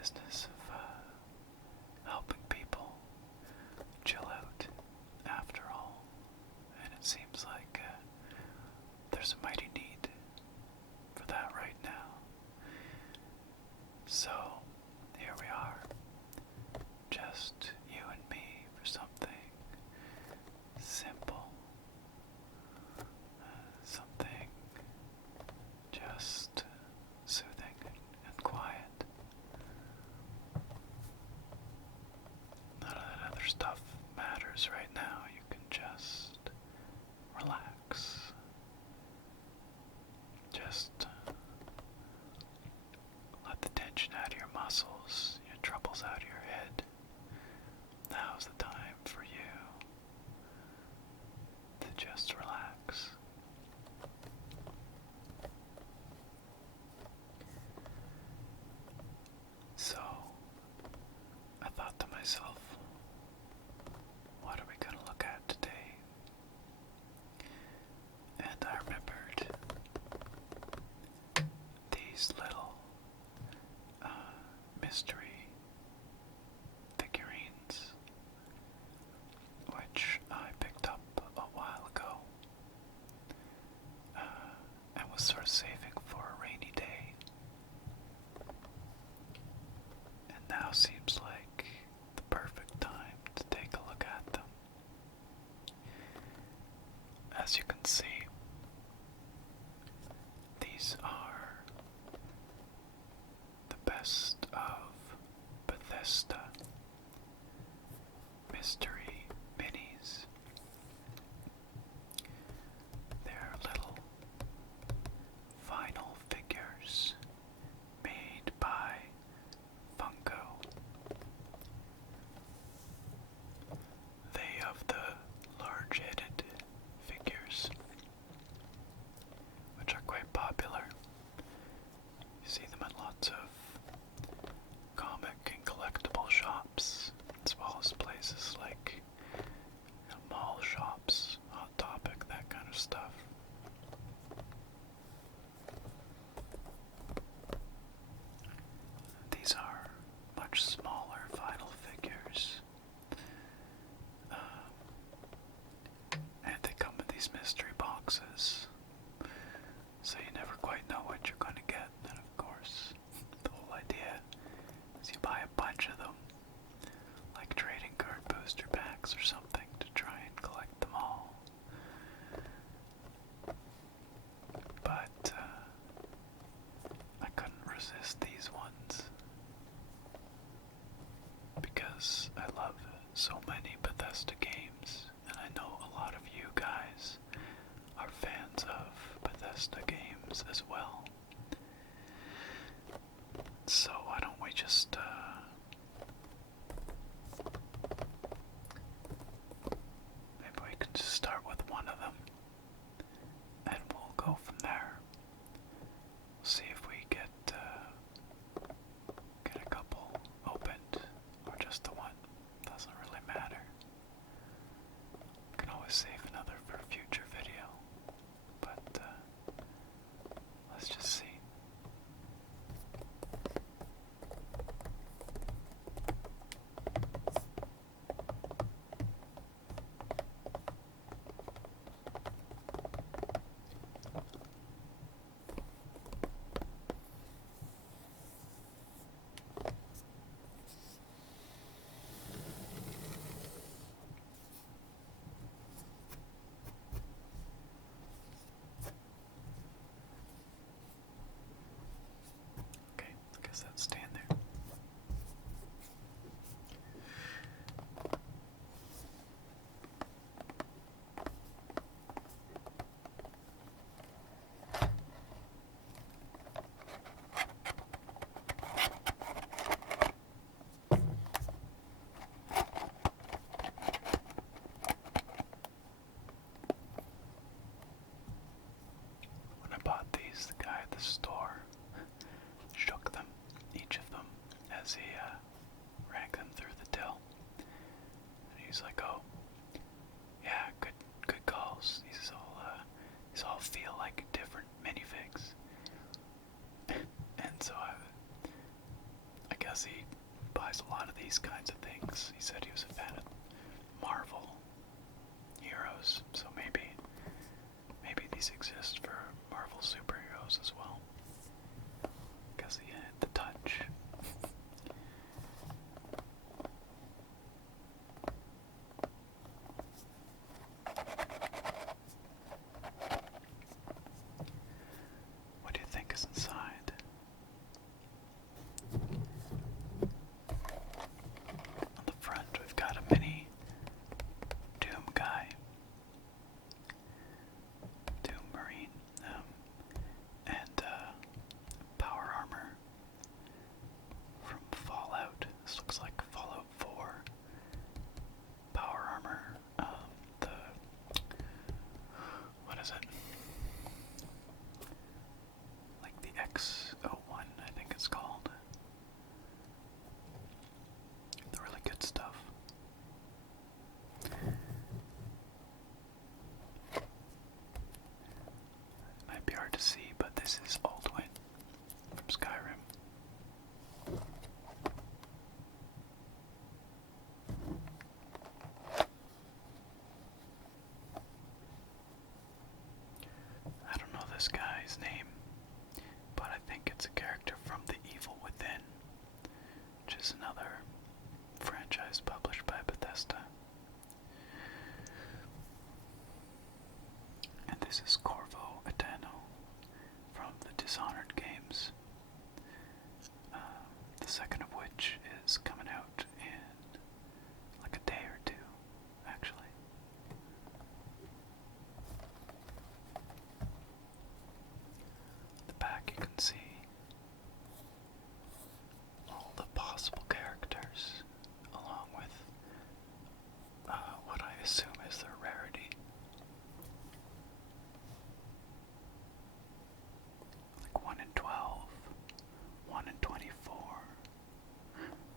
business of helping people chill out after all, and it seems like there's a mighty need for that right now. So here we are, just you and me for something simple, something just soothing and quiet. None of that other stuff matters right now. You can just relax. Just let the tension out of your muscles, your troubles out of your head. Now's the time for you to just relax. So, I thought to myself, what are we going to look at today? And I remembered these little mystery figurines, which I picked up a while ago and was sort of saving for a rainy day. And now seems like the perfect time to take a look at them. As you can see, these are the best of Bethesda mystery minis. They're little vinyl figures made by Funko. They have the large-headed figures, which are quite popular. You see them at lots of comic and collectible shops, as well as places like mall shops, Hot Topic, that kind of stuff. These are much smaller vinyl figures, and they come in these mystery boxes, so you never quite know what you're going to get. And of course, the whole idea is you buy a bunch of them, like trading card booster packs or something, to try and collect them all. But I couldn't resist these ones, because I love so many Bethesda games, and I know a lot of you guys are fans of Bethesda games as well. So why don't we just maybe we can just start with one of them, and we'll go from there. See if we get a couple opened, or just the one. Doesn't really matter. Can always save another for a future video, but let's just see. buys a lot of these kinds of things. He said he was a fan of Marvel heroes, so maybe these exist for Marvel superheroes as well. Because the touch. What do you think is inside? On the front, we've got a mini Doom guy. Doom Marine. And power armor from Fallout. This looks like Fallout 4. Power armor. What is it? Like the X01, I think it's called. The really good stuff. Might be hard to see, but this is Aldwin from Skyrim. I don't know this guy's name, but I think it's a character from The Evil Within, which is another franchise published by Bethesda. And this is Corvo Adano from the Dishonored games, the second of which is coming out in like a day or two, actually. The back you can see all the possible characters, along with what I assume is their rarity. Like 1 in 12, 1 in 24,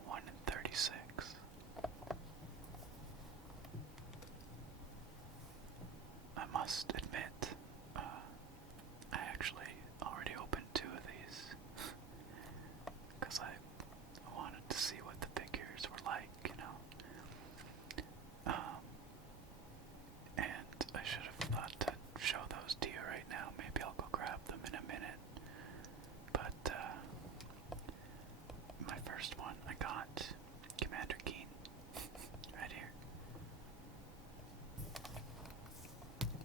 1 in 36. I must admit, I actually already opened 2 of these because I wanted to see what the figures were like, you know. And I should have thought to show those to you right now. Maybe I'll go grab them in a minute. But my first one, I got Commander Keen right here,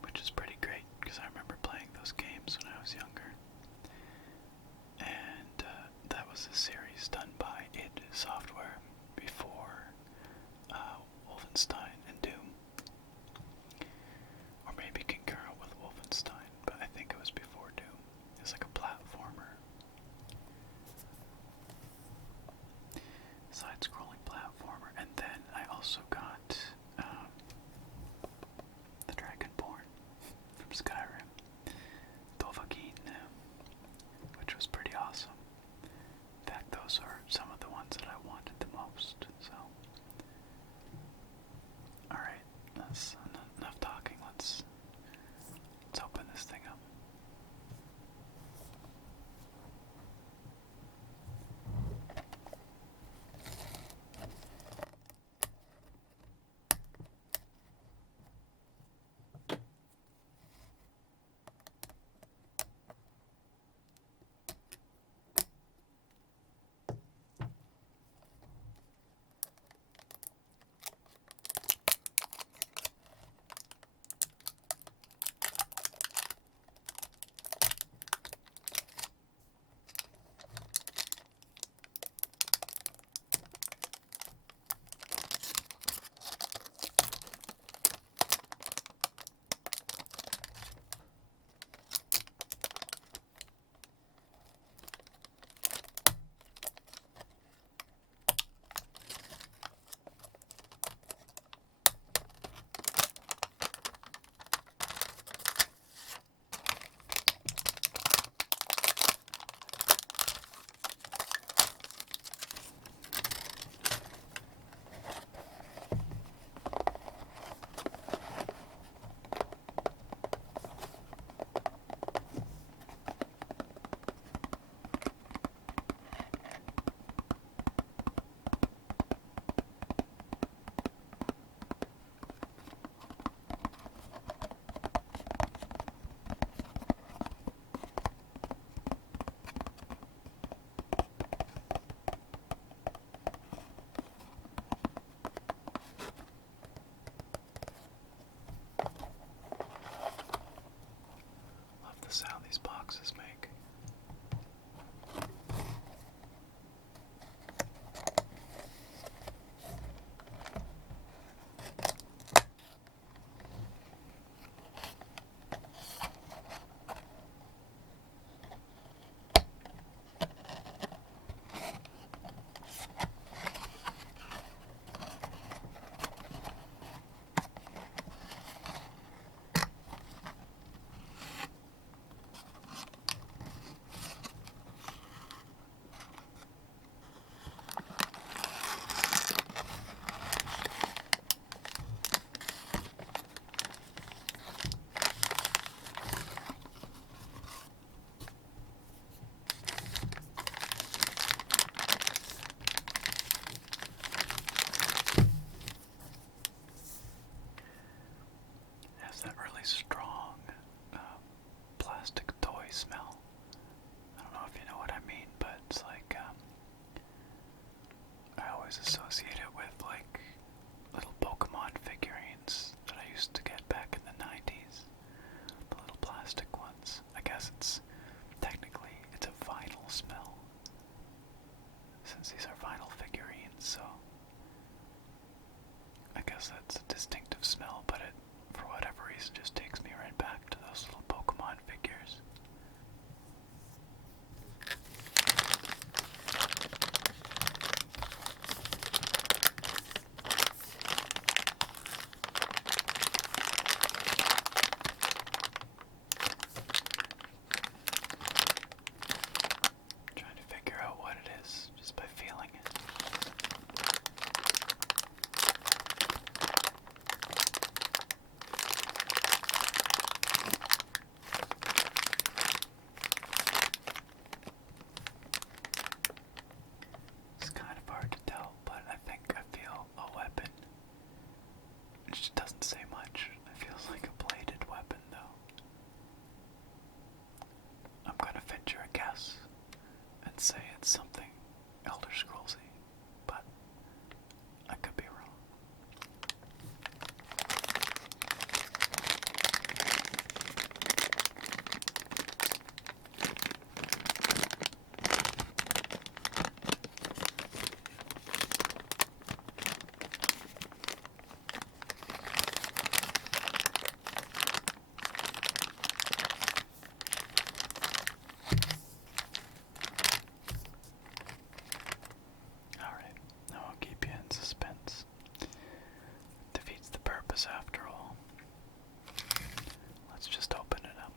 which is pretty great because I remember playing those games when I was younger. And that was a series done by id Software before Wolfenstein and Doom. Or maybe concurrent with Wolfenstein, but I think it was before Doom. It's like a platformer. Side-scrolling platformer. And then I also got the Dragonborn from Skyrim. Dovahkiin, which was pretty awesome. In fact, those are some of the ones that I wanted the most, so since these are vinyl figurines, so I guess that's a distinctive smell, but it, for whatever reason, just takes me right back to those little Pokemon figures. Trying to figure out what it is just by feeling it. It's kind of hard to tell, but I think I feel a weapon. It just doesn't say much. It feels like a bladed weapon, though. I'm gonna venture a guess and say it's something Elder Scrollsy, but I could be wrong. Alright, I won't keep you in suspense. Defeats the purpose after all. Let's just open it up.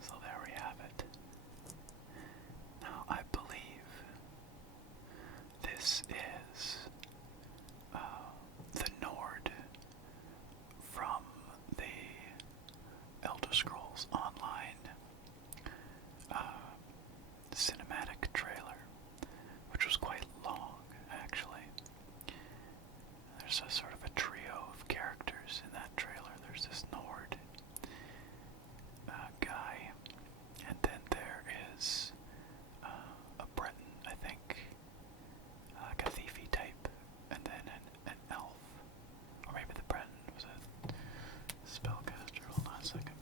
So there we have it. Now I believe this is the Nord from the Elder Scrolls Online cinematic trailer, which was quite long, actually. There's a sort of a trio of characters in that trailer. There's this Nord guy, and then there is a Breton, I think, like a thiefy type, and then an elf. Or maybe the Breton was a spellcaster. Hold on a second.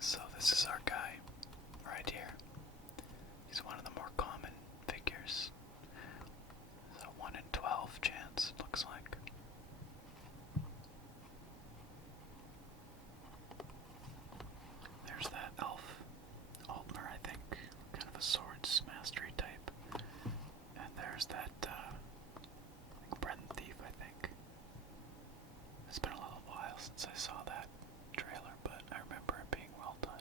So this is our guy, right here. He's one of the more common figures. It's a 1 in 12 chance, looks like. There's that elf, Altmer, I think, kind of a swords mastery type. And there's that Breton thief, I think. It's been a little while since I saw that trailer, but I remember it being well done.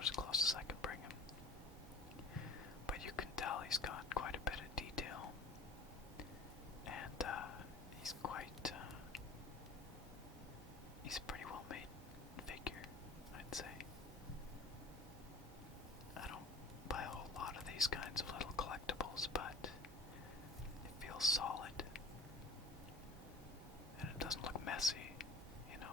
about as close as I can bring him. But you can tell he's got quite a bit of detail, and he's he's a pretty well made figure, I'd say. I don't buy a whole lot of these kinds of little collectibles, but it feels solid, and it doesn't look messy, you know.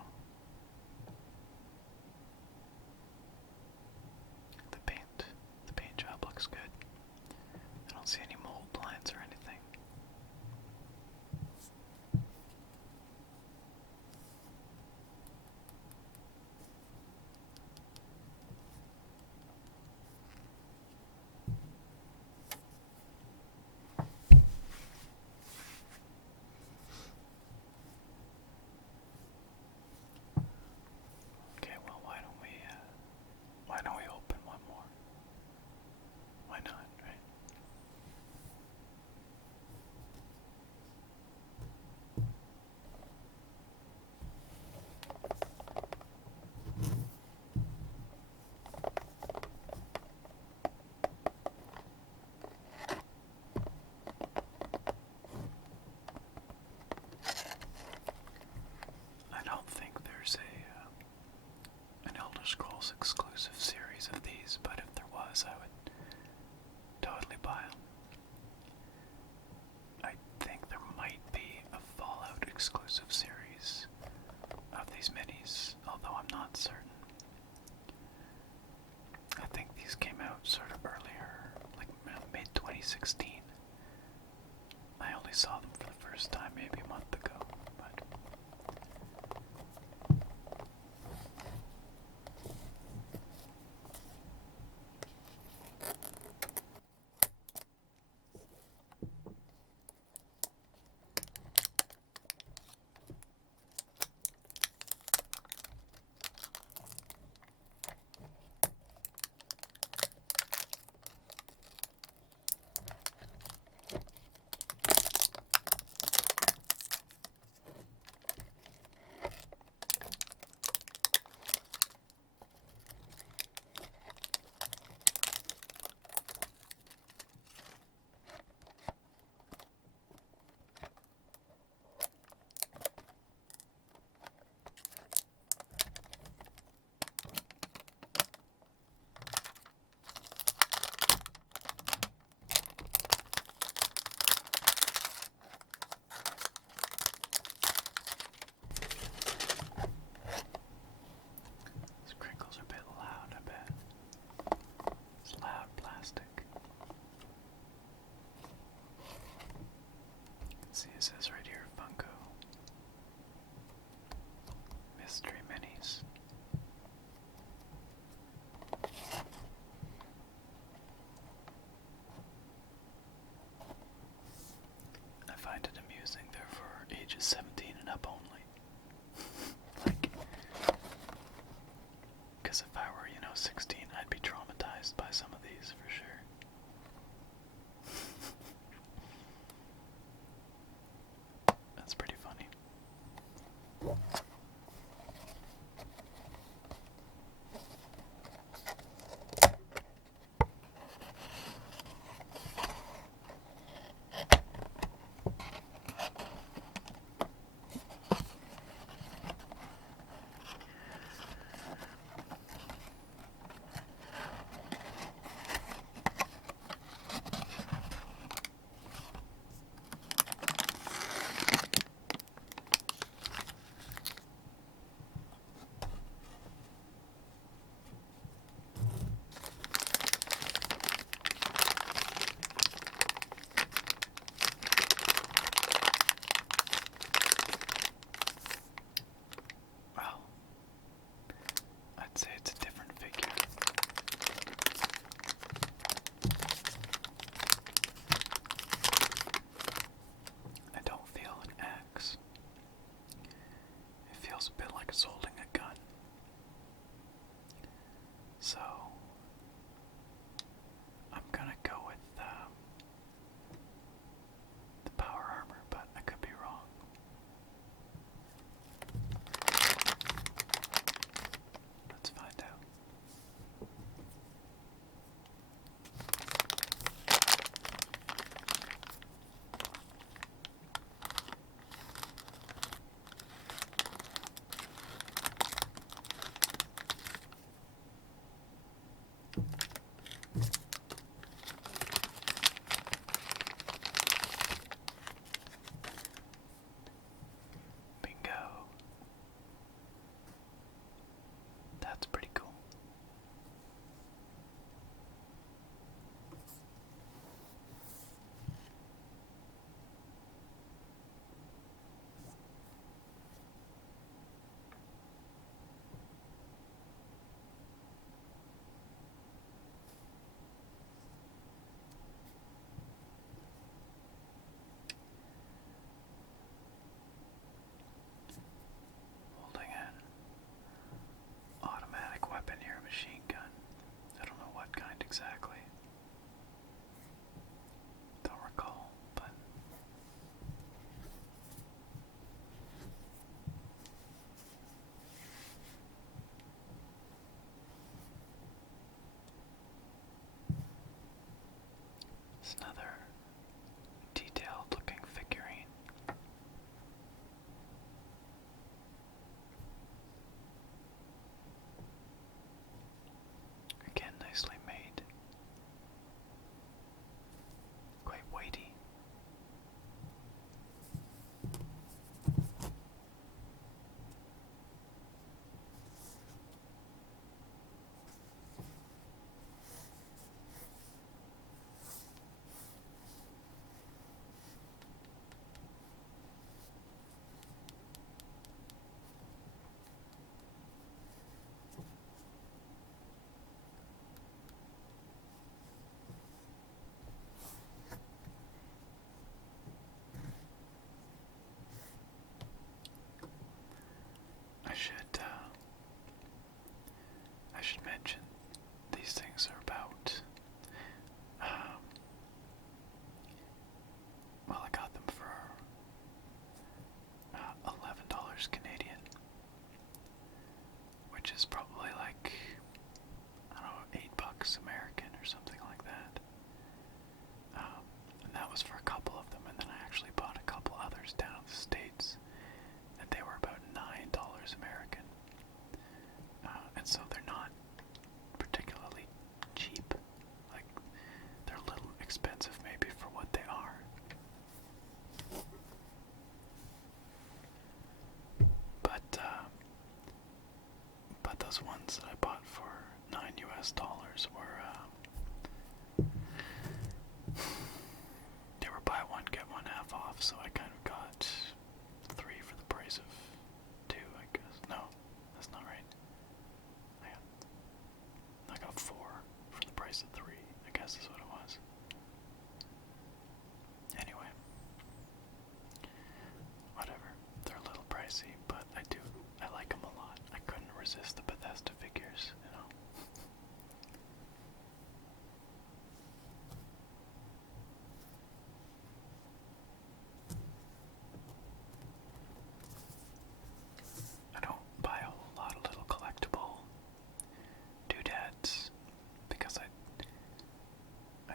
The paint job looks good. I don't see any mold lines or anything. Okay, well, why don't we open one more? Why not, right? I don't think there's an Elder Scrolls exclusive series of these, but if there was, I would totally buy them. I think there might be a Fallout exclusive series of these minis, although I'm not certain. I think these came out sort of earlier, like mid-2016. I only saw them for the first time maybe a month ago, but should mention these things are about, well, I got them for $11 Canadian, which is probably like, I don't know, $8 American or something like that. And that was for a couple of them, and then I actually bought a couple others down in the States, and they were about $9 American. And so they're not particularly cheap. Like, they're a little expensive maybe for what they are. But those ones that I bought for $9 were, they were buy one, get one half off, so I kind of got 3 for the price of 2, I guess. No, that's not right. I got 4 for the price of 3, I guess is what it was. Anyway, whatever. They're a little pricey, but I like them a lot. I couldn't resist the Bethesda figures, you know. I don't buy a whole lot of little collectible doodads because I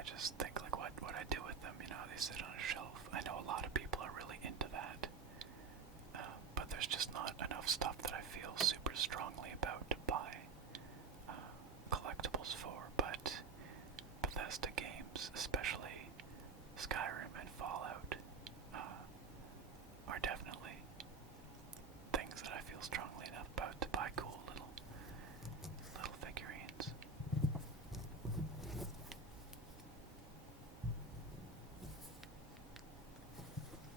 just think like what would I do with them, you know, they sit on a shelf. I know a lot of people are really into that, but there's just not enough stuff that I feel super strongly about to buy collectibles for. But Bethesda games, especially Skyrim and Fallout, are definitely things that I feel strongly enough about to buy cool little figurines.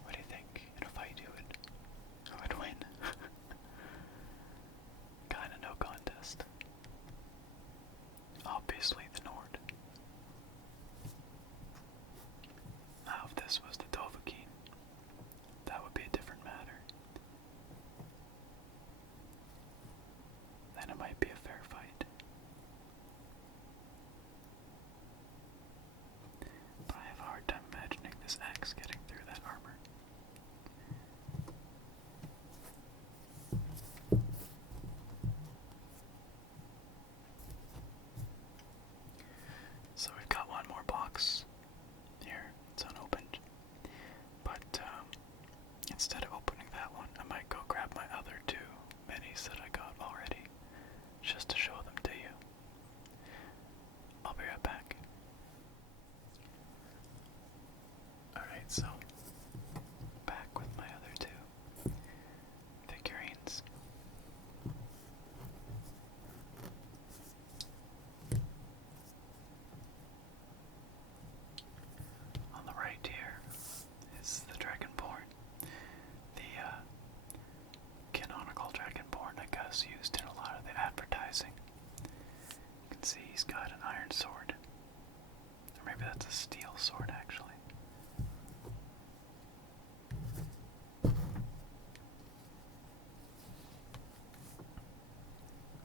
What do you think? And if I do it, who would win? Kinda no contest. Obviously the Nord. Now if this was the Dovahkiin, that would be a different matter. Then it might be a fair fight. But I have a hard time imagining this axe getting through that armor. So we've got one more box here. It's unopened. But instead of opening that one, I might go grab my other 2 minis that I got already, just to show them to you. I'll be right back. Alright, so back with my other 2 figurines. On the right here is the Dragonborn, the canonical Dragonborn, I guess, used in a lot of the advertising. You can see he's got an iron sword, or maybe that's a steel sword actually.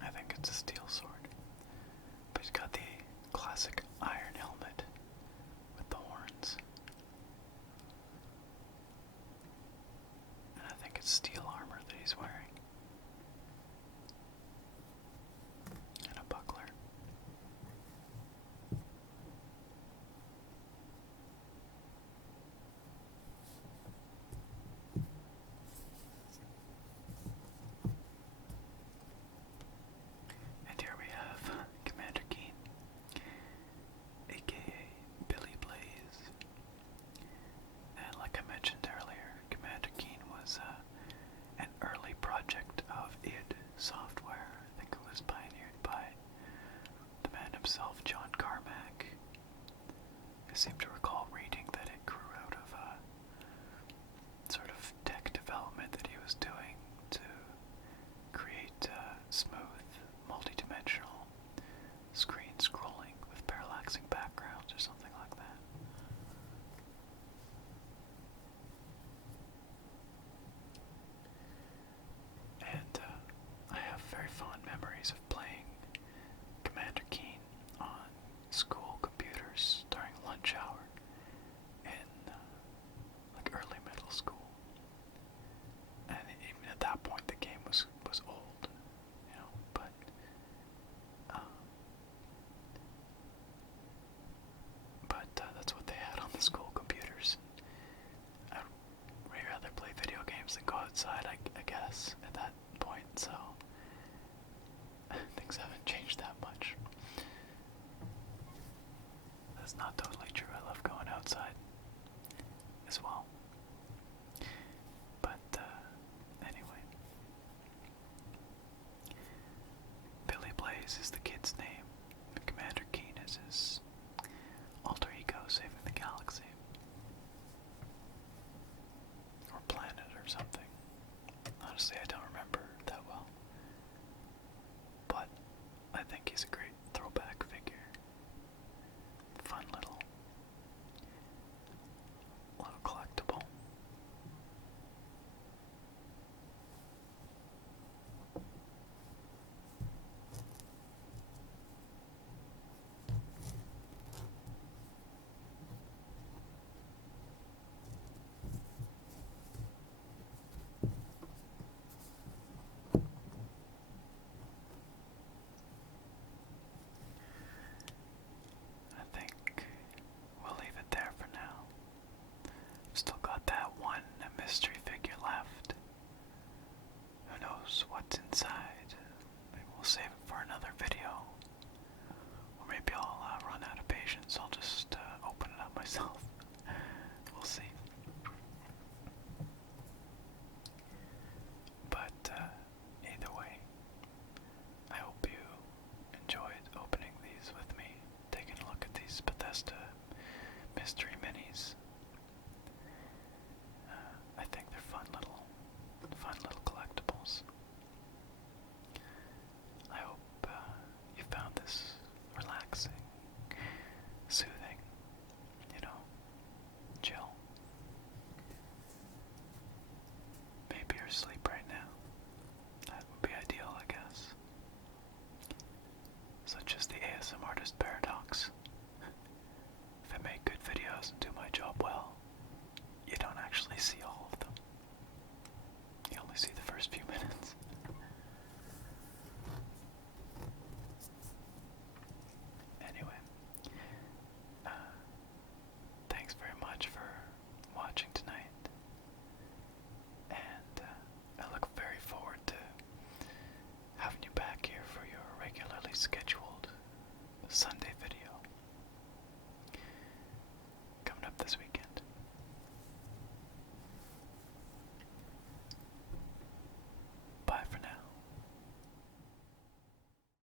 I think it's a steel sword, but he's got the classic iron helmet with the horns. And I think it's steel armor that he's wearing. And a buckler. And here we have Commander Keen, aka Billy Blaze. And like I mentioned earlier, Commander Keen was an early project of id Software. I think it was pioneered by the man himself, John Carmack. I seem to